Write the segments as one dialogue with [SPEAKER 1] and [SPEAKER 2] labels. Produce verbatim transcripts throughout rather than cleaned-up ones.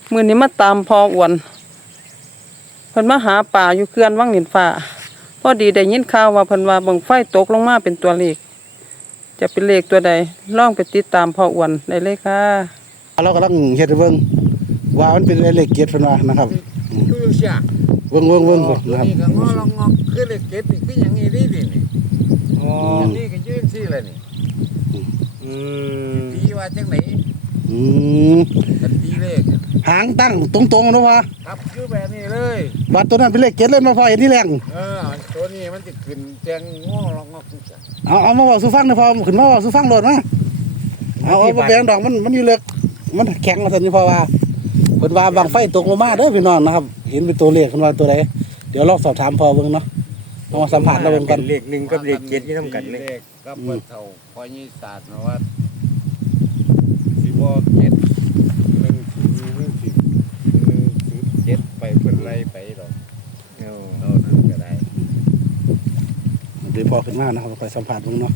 [SPEAKER 1] มื้อนี้มาตามพออ้วนเพิ่นมาหาปลาอยู่เขื่อนวังหินฟ้าพอดีได้ยินข่าวว่าเพิ่นว่าบังไฟตกลงมาเป็นตัวเลขจะเป็นเลขตัวใดลองไปติดตามพออ้วนได้เลยค่ะ
[SPEAKER 2] เรากำลังเฮ็ดเบิ่งว่ามันเป็นเลขเกียรติเพิ่นว่านะครับ
[SPEAKER 3] คือเสีย
[SPEAKER 2] เบิ่งเบิ่งเบิ่งนะครับ
[SPEAKER 3] นี่ก็งอลองงอกคือเลขเก็ดนี่คือหยังงี้ดินี่อ๋อนี่ก็ยืนซี่เลยนี่อืมตีว่าจังไหน
[SPEAKER 2] อืม
[SPEAKER 3] กันตีเลข
[SPEAKER 2] หางตั้งตรงๆเนาะว่า
[SPEAKER 3] ครับคือแบบนี้เลย
[SPEAKER 2] บัดตัวนั้นเป็นเลขเกียรติเลยมาพอเห็นที่แรง
[SPEAKER 3] เออตัวนี้มันจะขึ้นแจงงอลองงอก
[SPEAKER 2] เอาเอามาเว้าสู่ฟังหน่อยพอขึ้นมาเว้าสู่ฟังโลดมาเอาเอาบ่แบ่งดอกมันมันอยู่เลิกมันแข็งว่าซั่นนี่พอว่าเพิ่นว่าบังไฟตกลงมาเด้อพี่น้องนะครับเห็นเป็นตัวเลขเพิ่นว่าตัวใดเดี๋ยวลองสอบถามพอเบิ่งเนาะเอามาสัมภาษณ์เราเบิ่งก่อน
[SPEAKER 4] เลขหนึ่งกับเลขเจ็ดที่นำกันเลย
[SPEAKER 3] กับเพิ่นเฒ่าพอยี่ศาสตร์ว่าสิบ่เก็ดหนึ่งศูนย์หนึ่งสิบหนึ่งศูนย์เจ็ดไปเพิ่นไล่ไปดอกเอาเอานั่นก็ได้
[SPEAKER 2] เดี๋ยวพอขึ้นมานะครับไปสัมภาษณ์เบิ่งเนาะ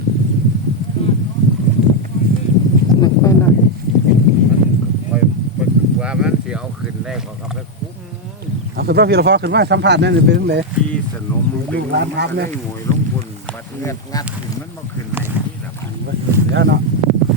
[SPEAKER 1] นึกไปหน่อย
[SPEAKER 3] ว่ามันสิเอาขึ้นได้ก็กับไปคุ้ม
[SPEAKER 2] เอาขึ้นมาพี่ละพอขึ้นมาสัมภาษณ์นั่นเป็นจังได๋
[SPEAKER 3] ที่สนมลูกหลานทับเนี่ยงวยลงพุ่นบัดเงือดงัดขึ้นมันบ่ขึ้นได้นี่ล่ะ
[SPEAKER 2] เดี๋ยวเนาะ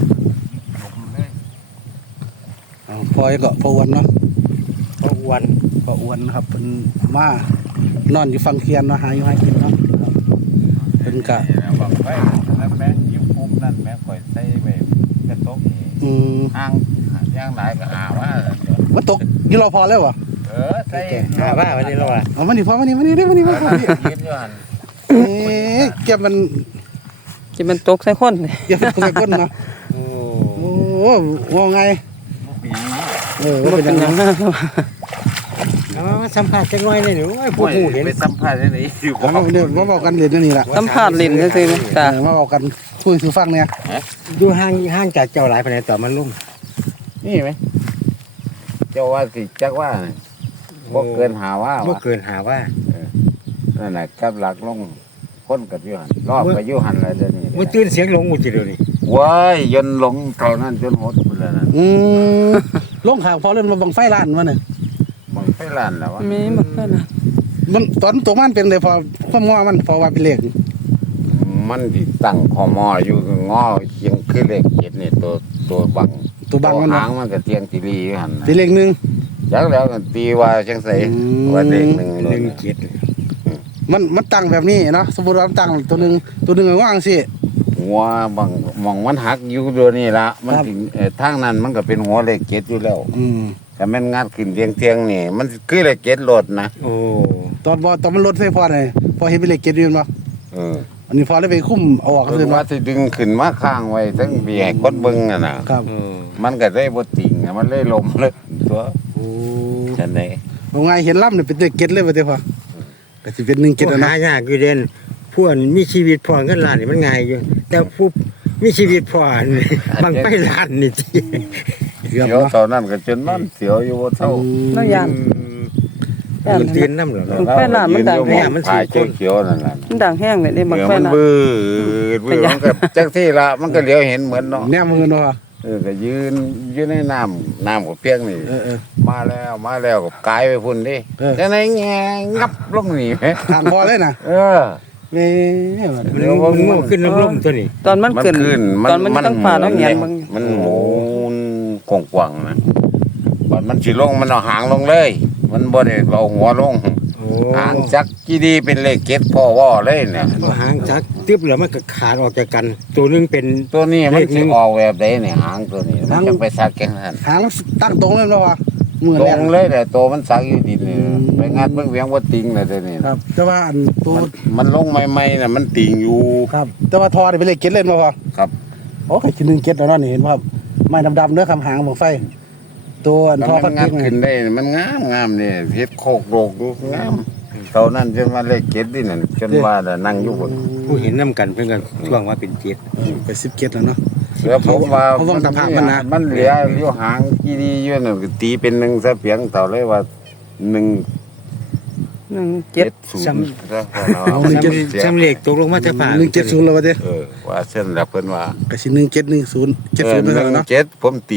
[SPEAKER 2] อ๋อพอก็พออ้วนเนาะ
[SPEAKER 4] พออ้วน
[SPEAKER 2] พออ้วนนะครับเพิ่นมานอนอยู่ฝั่งเคียนเนาะหาอยู่ให้กินเนาะเพิ่นก็
[SPEAKER 3] บังไฟนั่นแม่อยู่ปุ่มนั่นแม่ข่อยใส่ไว้กระตก
[SPEAKER 2] อืม
[SPEAKER 3] ห่างย่างหลายก็หาว่า
[SPEAKER 2] มันตกอยู่รอพอแล้ววะ
[SPEAKER 3] เออใส่
[SPEAKER 4] หาว่าวันนี้เราว่า
[SPEAKER 2] เอามานี่พอมานี่มานี่เด้อมานี่มานี่
[SPEAKER 3] ยืนอยู่หั่น
[SPEAKER 2] เอ๊ะเก็บมัน
[SPEAKER 1] สิมันตกใส่คน
[SPEAKER 2] เก็บใส่คนเนาะโอ้โหว่าไงเออว่าเป็นยังไง
[SPEAKER 4] เอาสัมภาษณ์จังหน่อยเลยหนูผู้ผู้เห็น
[SPEAKER 3] ไปสัมภาษณ์ได้ไหนอยู่
[SPEAKER 2] บ่เดี๋ยวมาบอกกันเล่นนี่แหละ
[SPEAKER 1] สัมภาษณ์เล่นซื่อๆจ้ะ
[SPEAKER 2] มาบอกกันคุยสู่ฟังเนี่ย
[SPEAKER 4] อยู่ห่างห่างจากเจ้าหลายปานใดต่อมันลุ่ม
[SPEAKER 3] นี่ไหมเจ้าว่าสิจักว่าบ่เกินหาว่า
[SPEAKER 4] บ่เกินหาว่า
[SPEAKER 3] นั่นแหละกับหลักลงคนกับอยู่หันรอบกับอยู่หันอะไรเดี๋ยวนี้
[SPEAKER 4] มันตื่นเสียงหลงหมดทีเดียวนี่
[SPEAKER 3] ว้ายยนหลงเท่านั้นจนหดไปเลยนะ
[SPEAKER 2] อืมลงข่าวพอเล่นมาบังไฟล้านวะเนี่ย
[SPEAKER 3] บังไฟล้านแล้ววะ
[SPEAKER 1] มีบังไฟล้าน
[SPEAKER 2] มันตอนตัวมันเป็นเลยพอข้อมอมันพอว่าเป็นเลข
[SPEAKER 3] มันที่ตั้งข้อมออยู่คืองอเคียงคือเลขเจ็ดนี่ตัวตัวบัง
[SPEAKER 2] ตัวบังมัน
[SPEAKER 3] หางมันก็เตียงตีรีอยู่หัน
[SPEAKER 2] ตีเลขหนึ่ง
[SPEAKER 3] จักแล้วกันตีว่าจังใส่ว่าเลขหนึ่ง
[SPEAKER 4] หนึ่งเจ็ด
[SPEAKER 2] มันมันตั้งแบบนี้เนาะสมมติว่าตั้งตัวหนึ่งตัวหนึ่งว่างสิ
[SPEAKER 3] หัวบางมองมันหักอยู่ตัวนี้ละมันถึงทางนั้นมันก็เป็นหัวเลขเจ็ดอยู่แล้วแต่มันงัดขึ้นเทียงเทียงนี่มันคือเลขเจ็ดโหลดนะ
[SPEAKER 2] โอ้ตอนบอตอนมันลดใส่พอเลยพอเห็นเป็นเลขเจ็ดยืนป่ะ
[SPEAKER 3] เออ
[SPEAKER 2] อันนี้พอได้ไปคุ้มเอาออก
[SPEAKER 3] คือว่าที่ดึงขึ้นมาข้างไว้ทั้งเบียกดเบิ้งอ่ะนะครับมันก็ได้บทติ่งมันได้ลมเลยตัว
[SPEAKER 2] โอ้
[SPEAKER 3] ฉันไหน
[SPEAKER 2] เอาไงเห็นล่ำเนี่ยเป็นเลขเจ็ดเลยป่ะเดี๋ยวพอก็จะเป็นหนึ่งเจ็ดนะ
[SPEAKER 4] หายากอยู่เด่นพวกมีชีวิตพอเงินล้านนี่มันง่ายอยู่แต่ผู้มีชีวิตพอบังไฟล้านนี่จี
[SPEAKER 3] เดี๋ยวตอนนั้นก็จนนั่นเสียวอยู่ว่าเท่า
[SPEAKER 1] แล้วยัน
[SPEAKER 4] มันตีนน้ำเหรอ
[SPEAKER 1] บังไฟล้านมันดังแห้ง
[SPEAKER 3] มันสีเขียวนั่นแหละ
[SPEAKER 1] มันดังแห้งเลยนี่บังไฟล้าน
[SPEAKER 3] มันบื้อบื้อมันก็จังที่ละมันก็เหลียวเห็นเหมือนเนาะ
[SPEAKER 2] แนมมือเนาะ
[SPEAKER 3] เออก็ยืนยืนในน้ำน้ำกับเพียงนี่มาแล้วมาแล้วกับกายไปพุ่นดิจะไหนแงงับลงนี่ไหม
[SPEAKER 2] ทางพอเลยนะ
[SPEAKER 3] เออ
[SPEAKER 2] นี่
[SPEAKER 4] เดี๋ยวมันขึ้นน้ำลมตัวนี้
[SPEAKER 1] ตอนมันขึ้นตอนมันต้องผ่าต้องเงียบ
[SPEAKER 3] มันหมุนกว้างกว้างนะตอนมันฉีลงมันเอาหางลงเลยมันบ่ได้เอาหัวลงหางจักกี่ดีเป็นเลขเก็ดพ่อว่าเลยเนี่ย
[SPEAKER 4] หางจักตึ๊บแล้วมันก็ขาดออกจากกันตัวนึงเป็น
[SPEAKER 3] ตัวนี้มันจะออกแบบไหนเนี่ยหางตัวนี้มันจะไปสักแก่งหัน
[SPEAKER 2] หางตั้งตรงเลยนะวะ
[SPEAKER 3] ตรงเลยแต่ตัวมันสักอยู่ดินนี่ไปงัดเบื้องเวียงว่าติงเลยตัวนี้
[SPEAKER 2] ครับแต่ว่าอันตัว
[SPEAKER 3] มันลงใหม่ๆน่ะมันติงอยู่
[SPEAKER 2] ครับแต่ว่าทอได้เป็นเลขเก็ดเล่นมาพอ
[SPEAKER 3] ครับ
[SPEAKER 2] โอ้ยชิ้นหนึ่งเก็ดแล้วนั่นเห็นว่าไม้ดำๆเนื้อคำหางของไฟตัวอันทอ
[SPEAKER 3] มันงัดขึ้นได้มันงามงามเนี่ยเฮ็ดโคกโลกดูงามเท่านั้นจนมาเลขเก็ดดินั่นจนว่าแต่นั่งอยู่บน
[SPEAKER 4] ผู้เห็นน้ำกันเพื่อนกันช่วงว่าเป็นเจ็ด
[SPEAKER 2] ไปสิบเก็ดแล้วเนาะ
[SPEAKER 3] แล้วผมว่า
[SPEAKER 2] เขาต้องตะภาพมันนะ
[SPEAKER 3] มันเหลืออยู่หางกี่ดีอยู่น่ะตีเป็นหนึ่งซะเพียงเท่าเลยว่าหนึ่ง
[SPEAKER 1] หนึ่งเจ็ด
[SPEAKER 3] ศูนย์ซะ
[SPEAKER 4] จำเลขตกลงมาจะผ่าน
[SPEAKER 2] หนึ่งเจ็ดศูนย์แล้ววะเด้
[SPEAKER 3] เออว่าเส้นแล้วเพิ่นว่า
[SPEAKER 2] ก็สิหนึ่งเจ็ดหนึ่งศูนย์เจ็ดศูนย์เนาะ
[SPEAKER 3] เจ็ดผมตีน่ะ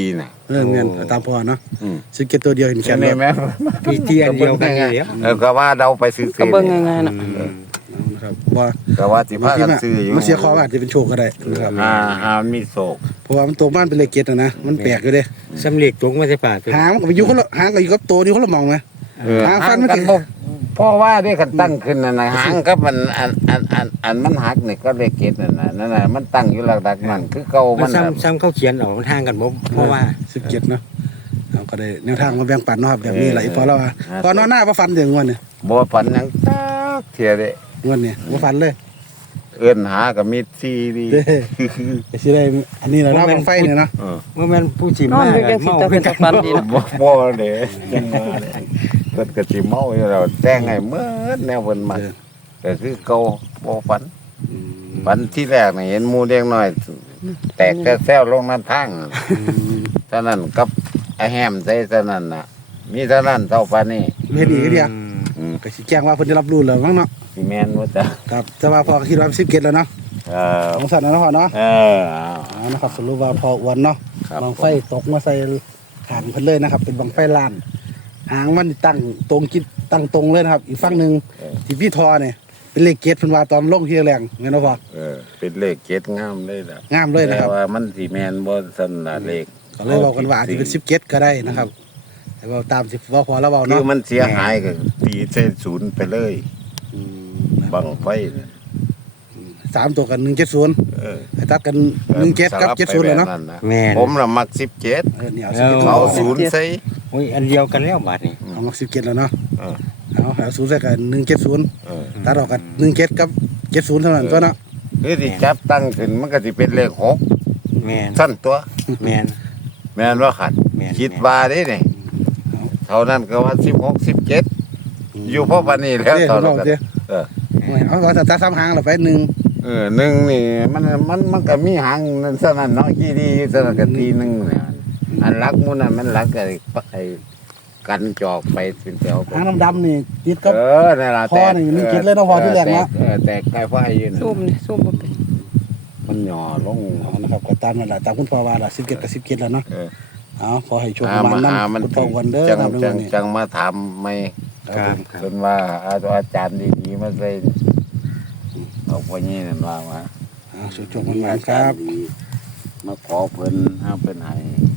[SPEAKER 2] เออเงินตามพอเนาะ
[SPEAKER 3] อืม
[SPEAKER 2] สิบเจ็ดตัวเดียวเห็นแขน
[SPEAKER 3] นี่
[SPEAKER 2] รถ
[SPEAKER 3] แม่
[SPEAKER 4] มีเตียนเดียวกันอยู่แล้ว
[SPEAKER 3] เออก็ว่าเราไปซื้อ
[SPEAKER 1] ก็เบิ่งง่ายๆน่ะ
[SPEAKER 2] นะครับว่า
[SPEAKER 3] ก็ว่าสิพากันซื้ออยู่
[SPEAKER 2] มันเสียคออาจจะเป็นโชคก็ได้นะครับ
[SPEAKER 3] อ่าอ่ามีโศก
[SPEAKER 2] เพราะว่ามันตัวบ้านเป็นเลขเจ็ดนะนะมันแปลกอยู่เด้
[SPEAKER 4] สำเร็จตรงมาใส่ปากตัว
[SPEAKER 2] หางมันก็ไปอยู่คนละหางก็อยู่กับตัวนี่คนละหมองไหม
[SPEAKER 3] เออ
[SPEAKER 2] หางฟันมัน
[SPEAKER 3] กั
[SPEAKER 2] ก็
[SPEAKER 3] นบ่เพราะว่าได้กันตั้งขึ้นน่ะนะหางก็มันอันอันอันอันมันหักนี่ก็เลขเกตนั่นน่ะนั่นน่ะมันตั้งอยู่หลักดักนั่นคือเก่า
[SPEAKER 4] มั
[SPEAKER 3] มัน นน่ะ
[SPEAKER 4] ซ้ำซ้ำเขาเขียนเอาทางกันบ่เพราะว่า
[SPEAKER 2] สิบเจ็ดเนาะเราก็ได้แนวทางมาแบ่งปันเนาะครับแบบนี้แหละอีพอแล้วว่าพอนอนหน้าว่าฟันเดืองวันเนี่ย
[SPEAKER 3] บ่ฝันหยังจักเที่ยเด้
[SPEAKER 2] งวันเนี่ยว่าฟันเลย
[SPEAKER 3] เอิ้นหาก็มีซีดี
[SPEAKER 2] เด้ไอ้สิได้อันนี้แหละเนาะบังไฟเนี่ยเนาะ
[SPEAKER 3] เออ
[SPEAKER 4] เมื่อแม่นผู้สิ
[SPEAKER 1] นอ
[SPEAKER 4] มาน
[SPEAKER 1] ไปจังสิจะเป็นตะฟันดีเนาะ
[SPEAKER 3] บ่บ่เด้จังว่าเด้เพิ่นก็สิเมาอยู่แล้วแต่งให้เมื่อแนวเพิ่นมาก็คือเก่าบ่ฝันฝันที่แรกนี่เห็นหมู่เด็กน้อย แตกแต่แซวลงน้ำทางเท่านั้นกับไอ้แฮมใส่เท่านั้นน่ะ มีเท่านั้นเท่าปานนี้
[SPEAKER 2] เฮ็ดอีกเดียว
[SPEAKER 3] อืม
[SPEAKER 2] ก็สิแจ้งว่าเพิ่นได้รับรู้แล้วมั้งเนาะ
[SPEAKER 3] สิแม่นบ่จ้ะ
[SPEAKER 2] ครับแต่ว่าพอคิดว่าสิบเจ็ดแล้วเนาะ
[SPEAKER 3] เออ
[SPEAKER 2] ของสัตว์นะเนาะพ่อเนาะ
[SPEAKER 3] เออเอา
[SPEAKER 2] อ๋อนะครับสรุปว่าพออ้วนเนาะ
[SPEAKER 3] ครับ
[SPEAKER 2] บังไฟตกมาใส่หางเพิ่นเลยนะครับ เป็นบังไฟลาน หางมันตั้งตรงคิดตั้งตรงเลยนะครับ อีกฝั่งหนึงที่พี่ทอเนี่ยเป็นเลขเกตเพิ่นว่าตอนลงเฮียแรงแม่นบ่พ่อ
[SPEAKER 3] เออเป็นเลขเกตงามเลยล่ะ
[SPEAKER 2] งามเลยนะครับ
[SPEAKER 3] แต่ว่ามันสิแม่นบ่ซั่นน่ะเลข
[SPEAKER 2] ก็เลยบอกกันว่าอาจจะเป็นสิบเจ็ดก็ได้นะครับแต่ว่าตามสิบว่าพอแล้วเบา
[SPEAKER 3] คื
[SPEAKER 2] เนาะ
[SPEAKER 3] อมันเสียหายก็ตีเส้นศูนย์ไปเลย
[SPEAKER 2] อืม
[SPEAKER 3] บังไฟเนี่ย
[SPEAKER 2] สามตัวกันหนึ่งเจ็ดศูนย์
[SPEAKER 3] เออ
[SPEAKER 2] ตัดกันหนึ่งเจ็ดกับเจ็ดศูนย์เลยเนาะ
[SPEAKER 3] สลับไปแบบ
[SPEAKER 4] แม่น
[SPEAKER 3] ผมน่ะมักสิบเจ็ด
[SPEAKER 2] เออเนี่ยเอา
[SPEAKER 4] เอ
[SPEAKER 2] สิบ
[SPEAKER 4] อ
[SPEAKER 2] เจ็ด
[SPEAKER 3] เอา
[SPEAKER 2] เอา
[SPEAKER 3] ศูนย์ใส่
[SPEAKER 4] โอ้ยอันเดียวกันแล้วบาดนี้
[SPEAKER 2] เอามาสิบเจ็ดแล้วเนาะ
[SPEAKER 3] เออ
[SPEAKER 2] เอาเอาศูนย์ใส่กันหนึ่งเจ็ดศูนย์
[SPEAKER 3] เออ
[SPEAKER 2] ตัดออกกันหนึ่งเจ็ดกับเจ็ดศูนย์เท่านั้นตัวเนาะ
[SPEAKER 3] คือที่จับตั้งขึ้นมันก็สิเป็นเลขหก
[SPEAKER 4] แม่น
[SPEAKER 3] สั้นตัว
[SPEAKER 4] แม่น
[SPEAKER 3] แม่นว่าขัด
[SPEAKER 4] แม่น
[SPEAKER 3] คิดว่าได้นี่เท่านั้นก็ว่าสิบหกสิบเจ็ดอยู่เพราะวันนี้แล้ว
[SPEAKER 2] เด้อ
[SPEAKER 3] เท่า
[SPEAKER 2] เรา
[SPEAKER 3] นั้น
[SPEAKER 2] เด้อ
[SPEAKER 3] เออ
[SPEAKER 2] เอาเอาแต่ตัดซ้ำหางเราไปหนึ่ง
[SPEAKER 3] เออหนึ่งนี่มันมันมันก็มีหางนั่นสนั่นเนาะกี่ดีสนั่นก็ทีหนึ่งเนี่ยอันรักมุนนั่นมันรักไอ้ไอ้กันจอกไปเป็นแถว
[SPEAKER 2] หางดำๆนี่ติดกับ
[SPEAKER 3] เออนั่นล่ะ
[SPEAKER 2] พอนี่มีคิดเลยเนาะพอที่แรกเนาะ
[SPEAKER 3] เออแตกไก่ไฟยืน
[SPEAKER 1] ซูมนี่ซูมบ่เป็น
[SPEAKER 3] มันหย่อลง
[SPEAKER 2] เอานะครับก็ตามนั่นแหละตามคุณพ่อว่าละสิบเจ็ดกับสิบเจ็ดแล้วเนาะ
[SPEAKER 3] เออ
[SPEAKER 2] เอาขอให้โชค
[SPEAKER 3] อา
[SPEAKER 2] ประมาณ
[SPEAKER 3] มา
[SPEAKER 2] นั้น
[SPEAKER 3] อามัน
[SPEAKER 2] คุณพ่อวันเด้อ
[SPEAKER 3] จัง
[SPEAKER 2] ครับใน
[SPEAKER 3] จั
[SPEAKER 2] วั
[SPEAKER 3] ง
[SPEAKER 2] นนี้
[SPEAKER 3] จังมาถามไม่
[SPEAKER 4] ครับครับ
[SPEAKER 3] จนว่าอาจารย์ดีๆมาใส่เอาพวกนี้นั่นว่าว่า
[SPEAKER 2] เอาโชคๆมันๆครับ
[SPEAKER 3] มาขอเพิ่นห้าเพิ่นให้